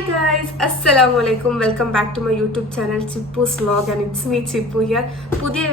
Hi guys, Assalamualaikum. Welcome back to my YouTube channel Chippu's Vlog and it's me Chippu here. പുതിയ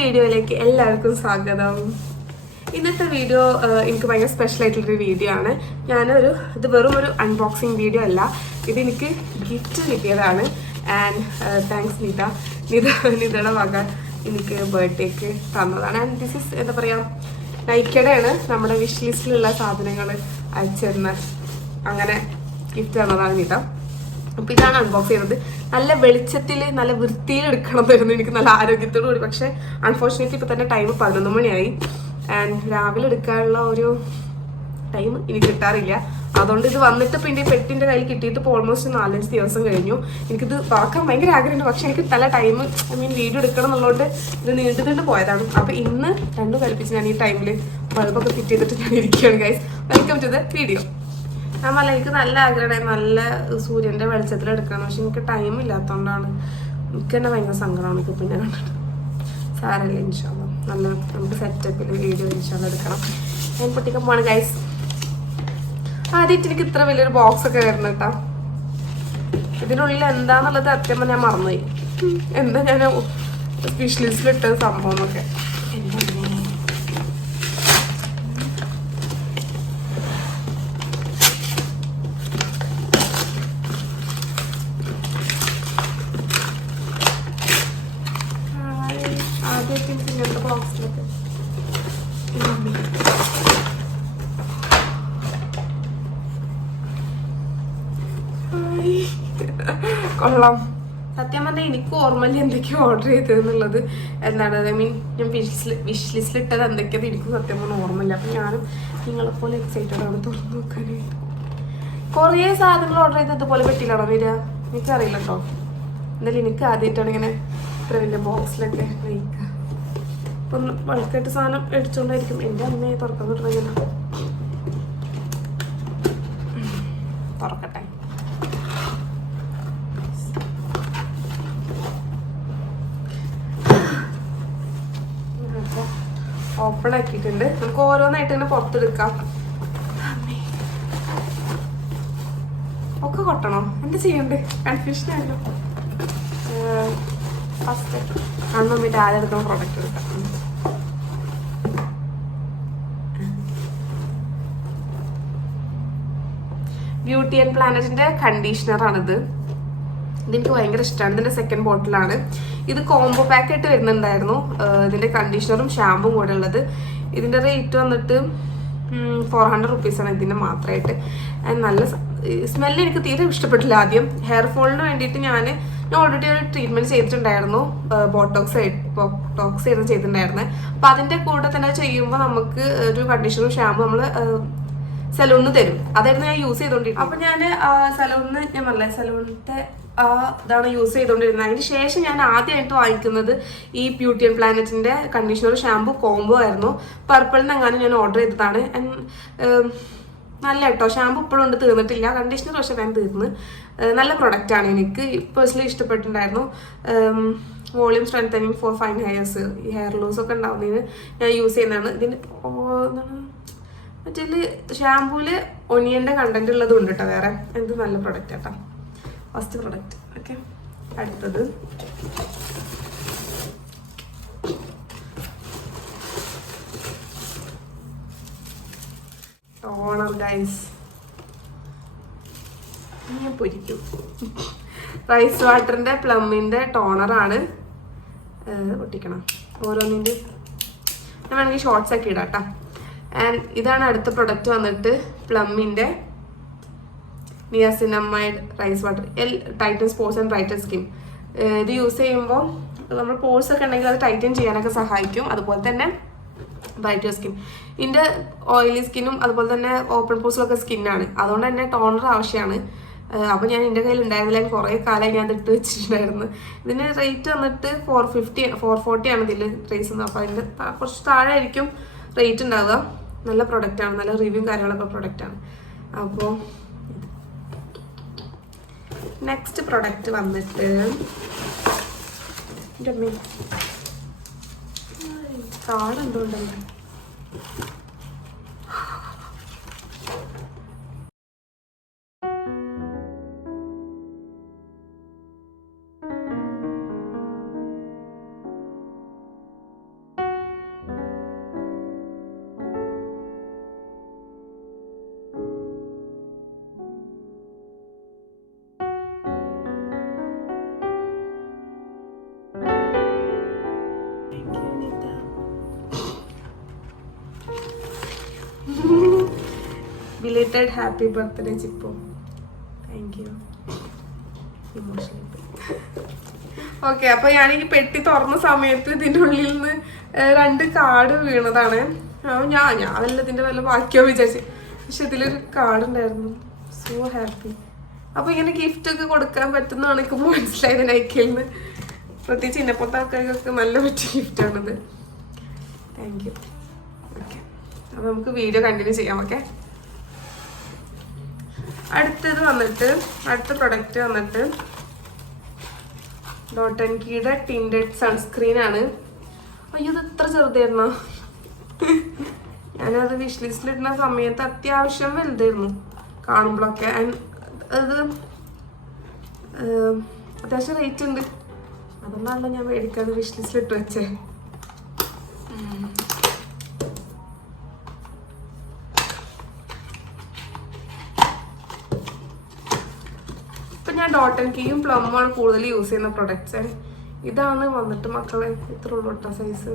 വീഡിയോയിലേക്ക് എല്ലാവർക്കും സ്വാഗതം. ഇന്നത്തെ video എനിക്ക് ഭയങ്കര സ്പെഷ്യൽ ആയിട്ടുള്ളൊരു വീഡിയോ ആണ്. ഇത് വെറും ഒരു അൺബോക്സിങ് വീഡിയോ അല്ല, ഇത് എനിക്ക് ഗിഫ്റ്റ് കിട്ടിയതാണ്. ആൻഡ് താങ്ക്സ് നിതയുടെ വക എനിക്ക് ബർത്ത്ഡേക്ക് തന്നതാണ്. ആൻഡ് ദിസ് ഇസ് എന്താ പറയുക, നൈക്കയുടെയാണ് നമ്മുടെ വിഷ് ലിസ്റ്റിലുള്ള സാധനങ്ങൾ അയച്ചിരുന്ന അങ്ങനെ ഗിഫ്റ്റ് തന്നതാണ് നിത. അപ്പോൾ ഇതാണ് അൺബോക്സ് ചെയ്യുന്നത്. നല്ല വെളിച്ചത്തിൽ നല്ല വൃത്തിയിൽ എടുക്കണമായിരുന്നു, എനിക്ക് നല്ല ആരോഗ്യത്തോടു കൂടി. പക്ഷേ അൺഫോർച്ചുനേറ്റ്ലി ഇപ്പോൾ തന്നെ ടൈം 11 മണിയായി. ആൻഡ് രാവിലെ എടുക്കാനുള്ള ഒരു ടൈം എനിക്ക് കിട്ടാറില്ല. അതുകൊണ്ട് ഇത് വന്നിട്ട് പിന്നെ പെട്ടിൻ്റെ കയ്യിൽ കിട്ടിയിട്ട് ഇപ്പോൾ ഓൾമോസ്റ്റ് 4-5 ദിവസം കഴിഞ്ഞു. എനിക്കിത് തുറക്കാൻ ഭയങ്കര ആഗ്രഹമുണ്ട്, പക്ഷേ എനിക്ക് നല്ല ടൈം വീഡിയോ എടുക്കണം എന്നുള്ളതുകൊണ്ട് ഇത് നീണ്ടു പോയതാണ്. അപ്പോൾ ഇന്ന് രണ്ടും കൽപ്പിച്ച് ഞാൻ ഈ ടൈമിൽ ബൾബൊക്കെ ഫിറ്റ് ചെയ്തിട്ട് ഞാൻ ഇരിക്കുകയാണ്. Guys, welcome to the video. നമ്മളല്ല, എനിക്ക് നല്ല ആഗ്രഹമാണ് നല്ല സൂര്യൻ്റെ വെളിച്ചത്തിൽ എടുക്കണം, പക്ഷെ എനിക്ക് ടൈം ഇല്ലാത്തതുകൊണ്ടാണ്. എനിക്ക് തന്നെ ഭയങ്കര സങ്കടമാണ്. എനിക്ക് പിന്നെ കണ്ടിട്ട് സാരല്ല, ഇൻഷാല്ലാ നല്ല നമുക്ക് സെറ്റപ്പിൽ വീഡിയോ ഇൻഷാല്ലാ എടുക്കണം. ഞാൻ പൊട്ടിക്കാൻ പോവാണ് ഗൈസ്. ആദ്യമായിട്ട് എനിക്ക് ഇത്ര വലിയൊരു ബോക്സ് ഒക്കെ വരുന്നു കേട്ടോ. ഇതിനുള്ളിൽ എന്താന്നുള്ളത് അത്യം ഞാൻ മറന്നുപോയി. എന്താ ഞാൻ വിഷ് ലിസ്റ്റിലിട്ട സംഭവം എന്നൊക്കെ. ആദ്യമായിട്ട് എനിക്ക് ഇങ്ങനത്തെ ബോക്സിലൊക്കെ കൊള്ളാം. സത്യം പറഞ്ഞാൽ എനിക്ക് ഓർമ്മയില്ല എന്തൊക്കെയോ ഓർഡർ ചെയ്തതെന്നുള്ളത്. എന്താണ് ഞാൻ വിഷ് ലിസ്റ്റിലിട്ടത് എന്തൊക്കെയത് എനിക്ക് സത്യം പറഞ്ഞാൽ ഓർമ്മയില്ല. അപ്പം ഞാനും നിങ്ങളെപ്പോലെ എക്സൈറ്റഡ് ആണ് തുറന്നു നോക്കാനായിട്ട്. കുറേ സാധനങ്ങൾ ഓർഡർ ചെയ്ത് ഇതുപോലെ പെട്ടിയിലാണോ വരിക എനിക്കറിയില്ല കേട്ടോ. എന്തായാലും എനിക്ക് ആദ്യമായിട്ടാണ് ഇങ്ങനെ ഇത്ര വലിയ ബോക്സിലൊക്കെ വയ്ക്കുക. അപ്പം വഴക്കായിട്ട് സാധനം അടിച്ചുകൊണ്ടായിരിക്കും. എൻ്റെ അമ്മയെ തുറക്കാൻ തുടങ്ങില്ല. തുറക്കട്ടെ. ഓപ്പൺ ആക്കിയിട്ടുണ്ട്. നമുക്ക് ഓരോന്നായിട്ട് ഇങ്ങനെ പുറത്തെടുക്കാം. ഒക്കെ കൊട്ടണോ? എന്താ ചെയ്യണ്ടേ? കൺഫ്യൂഷൻ ആയല്ലോ. ഫസ്റ്റ് അണ്ണമ്മിട്ട് ആദ്യം എടുക്കുന്ന പ്രോഡക്റ്റ് എടുക്കാം. ബ്യൂട്ടി ആൻഡ് പ്ലാനറ്റിന്റെ കണ്ടീഷണറാണിത്. ഇതെനിക്ക് ഭയങ്കര ഇഷ്ടമാണ്. ഇതിന്റെ സെക്കൻഡ് ബോട്ടിലാണ്. ഇത് കോംബോ പാക്കായിട്ട് വരുന്നുണ്ടായിരുന്നു. ഇതിന്റെ കണ്ടീഷണറും ഷാമ്പും കൂടെ ഉള്ളത്. ഇതിന്റെ റേറ്റ് വന്നിട്ട് 400 റുപ്പീസാണ് ഇതിന്റെ മാത്രമായിട്ട്. നല്ല സ്മെല്ല് എനിക്ക് തീരെ ഇഷ്ടപ്പെട്ടില്ല. ആദ്യം ഹെയർ ഫോളിന് വേണ്ടിയിട്ട് ഞാൻ ഓൾറെഡി ഒരു ട്രീറ്റ്മെന്റ് ചെയ്തിട്ടുണ്ടായിരുന്നു. ബോട്ടോക്സ് ആയിരുന്നു ചെയ്തിട്ടുണ്ടായിരുന്നത്. അപ്പം അതിന്റെ കൂടെ തന്നെ ചെയ്യുമ്പോൾ നമുക്ക് ഒരു കണ്ടീഷണറും ഷാമ്പും നമ്മൾ സലൂണിന് തരും. അതായിരുന്നു ഞാൻ യൂസ് ചെയ്തോണ്ടിരുന്നത്. അപ്പൊ ഞാൻ സലൂണിന് ഞാൻ പറഞ്ഞ സലൂണിന്റെ ഇതാണ് യൂസ് ചെയ്തോണ്ടിരുന്നത്. അതിന് ശേഷം ഞാൻ ആദ്യമായിട്ട് വാങ്ങിക്കുന്നത് ഈ ബ്യൂട്ടി ആൻഡ് പ്ലാനറ്റിന്റെ കണ്ടീഷണർ ഷാമ്പു കോംബോ ആയിരുന്നു. പർപ്പിളിന് എങ്ങാനും ഞാൻ ഓർഡർ ചെയ്തതാണ്. നല്ല കേട്ടോ. ഷാമ്പു ഇപ്പോഴും ഉണ്ട്, തീർന്നിട്ടില്ല. കണ്ടീഷണർ പക്ഷെ ഞാൻ തീർന്ന്. നല്ല പ്രൊഡക്റ്റ് ആണ്, എനിക്ക് പേഴ്സണലി ഇഷ്ടപ്പെട്ടിട്ടുണ്ടായിരുന്നു. Volume strengthening for fine hairs, ഈ ഹെയർ ലൂസ് ഒക്കെ ഉണ്ടാവുന്നതിന് ഞാൻ യൂസ് ചെയ്യുന്നതാണ്. ഇതിന് എന്താണ് മറ്റേ ഷാമ്പൂല് ഒനിയന്റെ കണ്ടന്റ് ഉള്ളതും ഉണ്ട് കേട്ടോ. വേറെ എന്ത് നല്ല പ്രൊഡക്റ്റ് കേട്ടോ. First product. ഓക്കെ, അടുത്തത് ടോണർ ഗൈസ്. ഞാൻ പൊരിക്കും. റൈസ് വാട്ടറിന്റെ പ്ലമ്മിന്റെ ടോണറാണ്. ഒട്ടിക്കണം ഓരോന്നിൻ്റെ. ഞാൻ വേണമെങ്കിൽ ഷോർട്സ് ഒക്കെ ഇടാം കേട്ടോ. ആൻഡ് ഇതാണ് അടുത്ത പ്രൊഡക്റ്റ് വന്നിട്ട് പ്ലമ്മിന്റെ niacinamide rice water tighten pores and brighten skin. ഇത് യൂസ് ചെയ്യുമ്പോൾ നമ്മൾ പോഴ്സ് ഒക്കെ ഉണ്ടെങ്കിൽ അത് ടൈറ്റൻ ചെയ്യാനൊക്കെ സഹായിക്കും. അതുപോലെ തന്നെ ബ്രൈറ്റർ സ്കിൻ. ഇതിൻ്റെ ഓയിലി സ്കിന്നും അതുപോലെ തന്നെ ഓപ്പൺ പോഴ്സിലൊക്കെ സ്കിന്നാണ്. അതുകൊണ്ട് തന്നെ ടോണർ ആവശ്യമാണ്. അപ്പോൾ ഞാൻ എൻ്റെ കയ്യിൽ ഉണ്ടായിരുന്നില്ല. കുറേ കാലമായി ഞാൻ ഇട്ട് വെച്ചിട്ടുണ്ടായിരുന്നു. ഇതിന് റേറ്റ് വന്നിട്ട് 440 ആണ് ഇതിൽ റേസ്. അപ്പോൾ അതിൻ്റെ കുറച്ച് താഴെ ആയിരിക്കും റേറ്റ് ഉണ്ടാവുക. നല്ല പ്രൊഡക്റ്റാണ്, നല്ല റിവ്യൂ കാര്യങ്ങളൊക്കെ പ്രൊഡക്റ്റാണ്. അപ്പോൾ നെക്സ്റ്റ് പ്രൊഡക്റ്റ് വന്നിട്ട് കാർഡ് എന്തുകൊണ്ടല്ലോ belated happy birthday Chippu. Thank you. Emotional. Okay, അപ്പൊ ഞാൻ ഈ പെട്ടി തുറന്ന സമയത്ത് ഇതിൻ്റെ ഉള്ളിൽ നിന്ന് 2 കാർഡ് വീണതാണ്. ഞാൻ വല്ല ഇതിന്റെ വല്ല ബാക്കിയോ വിചാരിച്ചു, പക്ഷെ ഇതിലൊരു കാർഡ് ഉണ്ടായിരുന്നു. So happy. അപ്പൊ ഇങ്ങനെ ഗിഫ്റ്റ് ഒക്കെ കൊടുക്കാൻ പറ്റുന്നതാണ് എനിക്ക് മനസ്സിലായത് നൈക്കിൽ നിന്ന്. പ്രത്യേകിച്ച് ഇന്നപ്പോഴത്തെ ആൾക്കാർക്കൊക്കെ നല്ല പറ്റിയ ഗിഫ്റ്റാണിത്. Thank you. ഓക്കെ, അപ്പൊ നമുക്ക് വീഡിയോ കണ്ടിന്യൂ ചെയ്യാം. ഓക്കെ, അടുത്ത പ്രൊഡക്റ്റ് വന്നിട്ട് ഡോട്ട് ആൻഡ് കീയുടെ ടിൻഡഡ് സൺസ്ക്രീൻ ആണ്. അയ്യോ, ഇത് ഇത്ര ചെറുതായിരുന്നോ? ഞാനത് വിഷ് ലിസ്റ്റിലിടുന്ന സമയത്ത് അത്യാവശ്യം വലുതായിരുന്നു കാണുമ്പോഴൊക്കെ. അത് അത്യാവശ്യം റേറ്റ് ഉണ്ട്, അതുകൊണ്ടാണല്ലോ ഞാൻ മേടിക്കാതെ വിഷ് ലിസ്റ്റിലിട്ട് വെച്ചേ. ഇപ്പം ഞാൻ ഡോട്ട് ആൻഡ് കീയും പ്ലമ്മുമാണ് കൂടുതൽ യൂസ് ചെയ്യുന്ന പ്രൊഡക്ട്സ്. ഇതാണ് വന്നിട്ട് മക്കളെ ഇത്ര ഉള്ളോട്ടാ സൈസ്.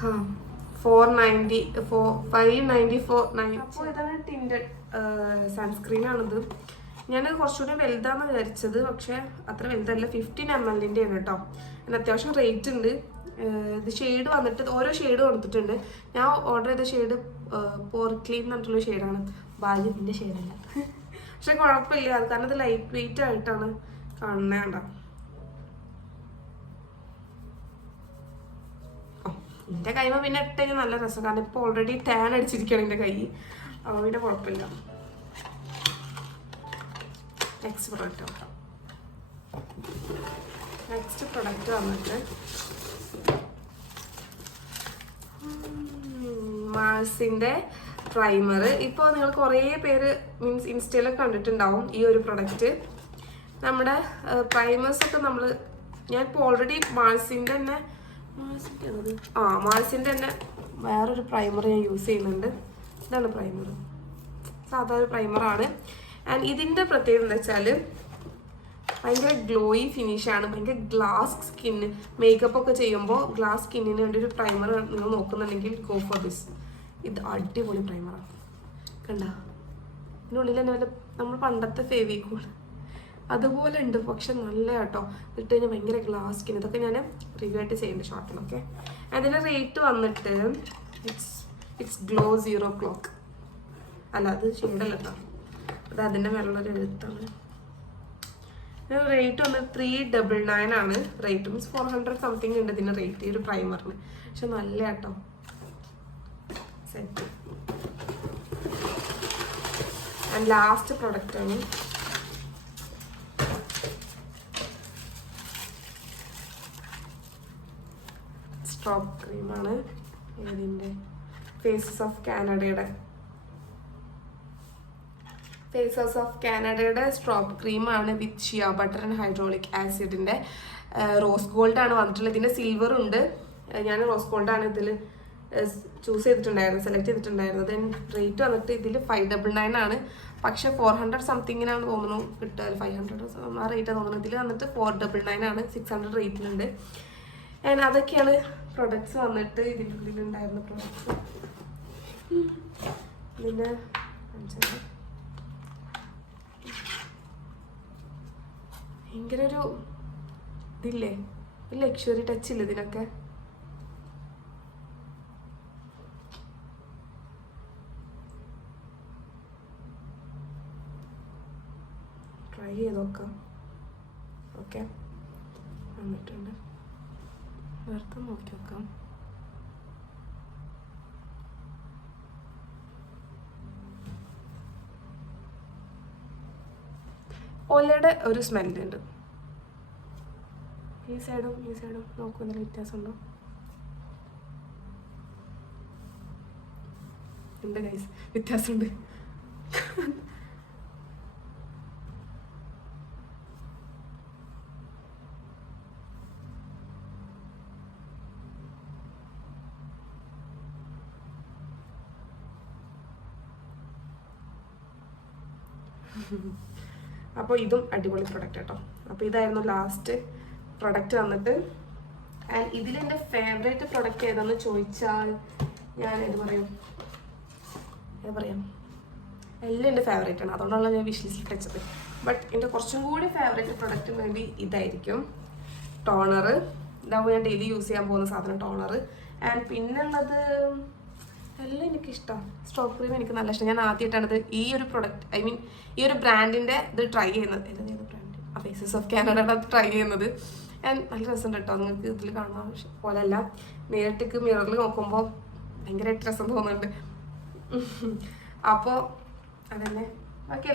594. അപ്പോൾ ഇതാണ് ടിൻഡഡ് സൺസ്ക്രീൻ ആണിത്. ഞാൻ കുറച്ചുകൂടി വലുതാന്ന് വിചാരിച്ചത്, പക്ഷെ അത്ര വലുതല്ല. 15 ml ആണ് കേട്ടോ. അതിന് അത്യാവശ്യം റേറ്റ് ഉണ്ട്. ഇത് ഷെയ്ഡ് വന്നിട്ട് ഓരോ ഷെയ്ഡ് കൊടുത്തിട്ടുണ്ട്. ഞാൻ ഓർഡർ ചെയ്ത ഷെയ്ഡ് പോർക്ലീൻ എന്ന് പറഞ്ഞിട്ടുള്ള ഷെയ്ഡാണ്. ഭാഗ്യത്തിൻ്റെ ഷെയ്ഡല്ല, പക്ഷെ കുഴപ്പമില്ല. അത് കാരണം ഇത് ലൈറ്റ് വെയിറ്റ് ആയിട്ടാണ് കാണുന്നേണ്ട. എൻ്റെ കൈമ പിന്നെ ഇട്ടേക്ക് നല്ല രസം, കാരണം ഇപ്പോൾ ഓൾറെഡി ടാൻ അടിച്ചിരിക്കുകയാണ് എൻ്റെ കൈ. അപ്പോൾ പിന്നെ കുഴപ്പമില്ല. നെക്സ്റ്റ് പ്രൊഡക്റ്റ് വന്നിട്ട് മാർസിൻ്റെ പ്രൈമർ. ഇപ്പോൾ നിങ്ങൾ കുറേ പേര് മീൻസ് ഇൻസ്റ്റയിലൊക്കെ കണ്ടിട്ടുണ്ടാവും ഈ ഒരു പ്രൊഡക്റ്റ്. നമ്മുടെ പ്രൈമേഴ്സൊക്കെ ഞാനിപ്പോൾ ഓൾറെഡി മാർസിൻ്റെ തന്നെ വേറൊരു പ്രൈമർ ഞാൻ യൂസ് ചെയ്യുന്നുണ്ട്. ഇതാണ് പ്രൈമർ, സാധാ ഒരു പ്രൈമറാണ്. ആൻഡ് ഇതിൻ്റെ പ്രത്യേകത എന്താ വെച്ചാൽ ഭയങ്കര ഗ്ലോയി ഫിനിഷാണ്, ഭയങ്കര ഗ്ലാസ് സ്കിന്ന്. മേക്കപ്പ് ഒക്കെ ചെയ്യുമ്പോൾ ഗ്ലാസ് സ്കിന്നിന് വേണ്ടി ഒരു പ്രൈമർ നിങ്ങൾ നോക്കുന്നുണ്ടെങ്കിൽ ഗോ ഫോർ ദിസ്. ഇത് അടിപൊളി പ്രൈമറാണ്. കണ്ട ഇതിനുള്ളിൽ തന്നെ വല്ല നമ്മൾ പണ്ടത്തെ ഫേവിക്കോൾ അതുപോലെ ഉണ്ട്, പക്ഷെ നല്ല കേട്ടോ. ഇട്ട് കഴിഞ്ഞാൽ ഭയങ്കര ഗ്ലാസ് സ്കിൻ. ഇതൊക്കെ ഞാൻ റിവ്യൂ ആയിട്ട് ചെയ്യുന്നുണ്ട് ഷോർട്ടിലൊക്കെ. അതിൻ്റെ റേറ്റ് വന്നിട്ട് ഇറ്റ്സ് ഗ്ലോ 0 ക്ലോക്ക്. അല്ല, അത് ഷെയ്ഡല്ല കേട്ടോ, അത് അതിൻ്റെ മേലുള്ളൊരു എഴുത്താണ്. റേറ്റ് വന്നിട്ട് 399 ആണ് റേറ്റ്. മീൻസ് 400 സംതിങ് ഉണ്ട് ഇതിൻ്റെ റേറ്റ് ഈ ഒരു പ്രൈമറിന്. പക്ഷെ നല്ല കേട്ടോ സെറ്റ്. ആൻഡ് ലാസ്റ്റ് പ്രൊഡക്റ്റാണ് സ്ട്രോപ്പ് ക്രീമാണ്. ഇതിൻ്റെ ഫേസസ് ഓഫ് കാനഡയുടെ സ്ട്രോപ്പ് ക്രീമാണ് വിത്ത് ഷിയ ബട്ടർ ആൻഡ് ഹൈഡ്രോളിക് ആസിഡിൻ്റെ. റോസ് ഗോൾഡ് ആണ് വന്നിട്ടുള്ളത്. ഇതിൻ്റെ സിൽവർ ഉണ്ട്. ഞാൻ റോസ് ഗോൾഡാണ് ഇതിൽ ചൂസ് ചെയ്തിട്ടുണ്ടായിരുന്നത്, സെലക്ട് ചെയ്തിട്ടുണ്ടായിരുന്നത്. റേറ്റ് വന്നിട്ട് ഇതിൽ 599 ആണ്. പക്ഷെ 400 സംതിങ്ങിനാണ് തോന്നുന്നു കിട്ടുക, 500 ആ റേറ്റാണ് തോന്നുന്നു. ഇതിൽ വന്നിട്ട് 499 ആണ്, 600 റേറ്റിലുണ്ട്. ആൻഡ് അതൊക്കെയാണ് പ്രൊഡക്ട്സ് വന്നിട്ട് ഇതിൻ്റെ ഉള്ളിലുണ്ടായിരുന്ന പ്രൊഡക്ട്സ്. ഇതിൻ്റെ ഭയങ്കര ഒരു ഇതില്ലേ, ലക്ഷറി ടച്ച് ഇല്ല ഇതിനൊക്കെ. ട്രൈ ചെയ്ത് നോക്കാം. ഓക്കെ, വന്നിട്ടുണ്ട്. വെറുതെ നോക്കി നോക്കാം. ഓലയുടെ ഒരു സ്മെല്ലുണ്ട്. ഈ സൈഡും നോക്കൂ, എന്തെങ്കിലും വ്യത്യാസമുണ്ടോ? ഉണ്ട് ഗൈസ്, വ്യത്യാസമുണ്ട്. അപ്പോൾ ഇതും അടിപൊളി പ്രൊഡക്റ്റ് കേട്ടോ. അപ്പോൾ ഇതായിരുന്നു ലാസ്റ്റ് പ്രൊഡക്റ്റ് വന്നിട്ട്. ആൻഡ് ഇതിലെൻ്റെ ഫേവറേറ്റ് പ്രൊഡക്റ്റ് ഏതാണെന്ന് ചോദിച്ചാൽ ഞാൻ ഏത് പറയും, എന്താ പറയുക, എല്ലാം എൻ്റെ ഫേവറേറ്റ് ആണ്. അതുകൊണ്ടാണ് ഞാൻ വിഷ് ലിസ്റ്റിൽ വെച്ചത്. ബട്ട് എൻ്റെ കുറച്ചും കൂടി ഫേവറേറ്റ് പ്രൊഡക്റ്റ് മേ ബി ഇതായിരിക്കും, ടോണർ. ഇതാവുമ്പോൾ ഞാൻ ഡെയിലി യൂസ് ചെയ്യാൻ പോകുന്ന സാധനം ടോണർ. ആൻഡ് പിന്നുള്ളത് എല്ലാം എനിക്കിഷ്ടം. സ്ട്രോബ് ക്രീം എനിക്ക് നല്ല ഇഷ്ടം. ഞാൻ ആദ്യമായിട്ടാണിത് ഈ ഒരു പ്രൊഡക്റ്റ്, ഐ മീൻ ഈ ഒരു ബ്രാൻഡിൻ്റെ ഇത് ട്രൈ ചെയ്യുന്നത്. ഏത് ബ്രാൻഡ്? ഫേസസ് ഓഫ് കാനഡയുടെ അത് ട്രൈ ചെയ്യുന്നത്. ആൻഡ് നല്ല രസമുണ്ട് കേട്ടോ. നിങ്ങൾക്ക് ഇതിൽ കാണാൻ പോലെയല്ല, നേരിട്ടേക്ക് മിററിൽ നോക്കുമ്പോൾ ഭയങ്കരമായിട്ട് രസം തോന്നുന്നുണ്ട്. അപ്പോൾ അതന്നെ, ബാക്കി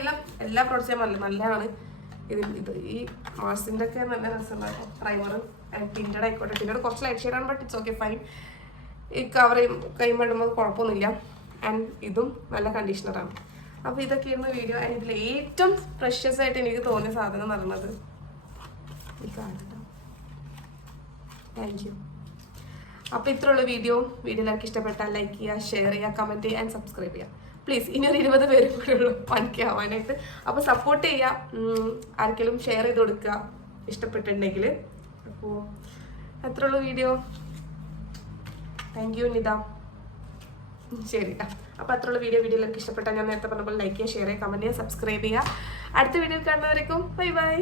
എല്ലാ പ്രോഡക്റ്റ്സും നല്ലതാണ്. ഇത് ഈ മാസിൻ്റെ ഒക്കെ നല്ല രസമുള്ള പ്രൈമർ. ടിൻറ്റഡ് ആയിക്കോട്ടെ, ടിൻറ്റഡ് കുറച്ച് ലൈറ്റ് ഷെയ്ഡാണ്, ബട്ട് ഇറ്റ്സ് ഓക്കെ, ഫൈൻ. ഈ കവർ കൈമടുമ്പോൾ കുഴപ്പമൊന്നുമില്ല. ആൻഡ് ഇതും നല്ല കണ്ടീഷണറാണ്. അപ്പോൾ ഇതൊക്കെയാണ് വീഡിയോ. ആൻഡ് ഇതിൽ ഏറ്റവും പ്രഷ്യസ് ആയിട്ട് എനിക്ക് തോന്നിയ സാധനം എന്ന് പറയുന്നത് ഈ കാണട്ടോ. Thank you. അപ്പോൾ ഇത്രയുള്ള വീഡിയോ എല്ലാവർക്കും ഇഷ്ടപ്പെട്ടാൽ ലൈക്ക് ചെയ്യുക, ഷെയർ ചെയ്യുക, കമൻറ്റ് ചെയ്യുക ആൻഡ് സബ്സ്ക്രൈബ് ചെയ്യുക. പ്ലീസ്. ഇനി ഒരു 20 പേരും കൂടെ ഉള്ളൂ 1K ആവാനായിട്ട്. അപ്പോൾ സപ്പോർട്ട് ചെയ്യുക, ആർക്കെങ്കിലും ഷെയർ ചെയ്ത് കൊടുക്കുക ഇഷ്ടപ്പെട്ടിട്ടുണ്ടെങ്കിൽ. അപ്പോൾ അത്രയുള്ള വീഡിയോ. Thank you Nita. ശരി. അപ്പോൾ അത്രയുള്ള വീഡിയോ എല്ലാവർക്കും ഇഷ്ടപ്പെട്ടാൽ ഞാൻ നേരത്തെ പറഞ്ഞപ്പോൾ ലൈക്ക് ചെയ്യുക, ഷെയർ ചെയ്യുക, കമൻറ്റ് ചെയ്യുക, സബ്സ്ക്രൈബ് ചെയ്യുക. അടുത്ത വീഡിയോ കാണുന്നവരേക്കും ബൈ ബൈ.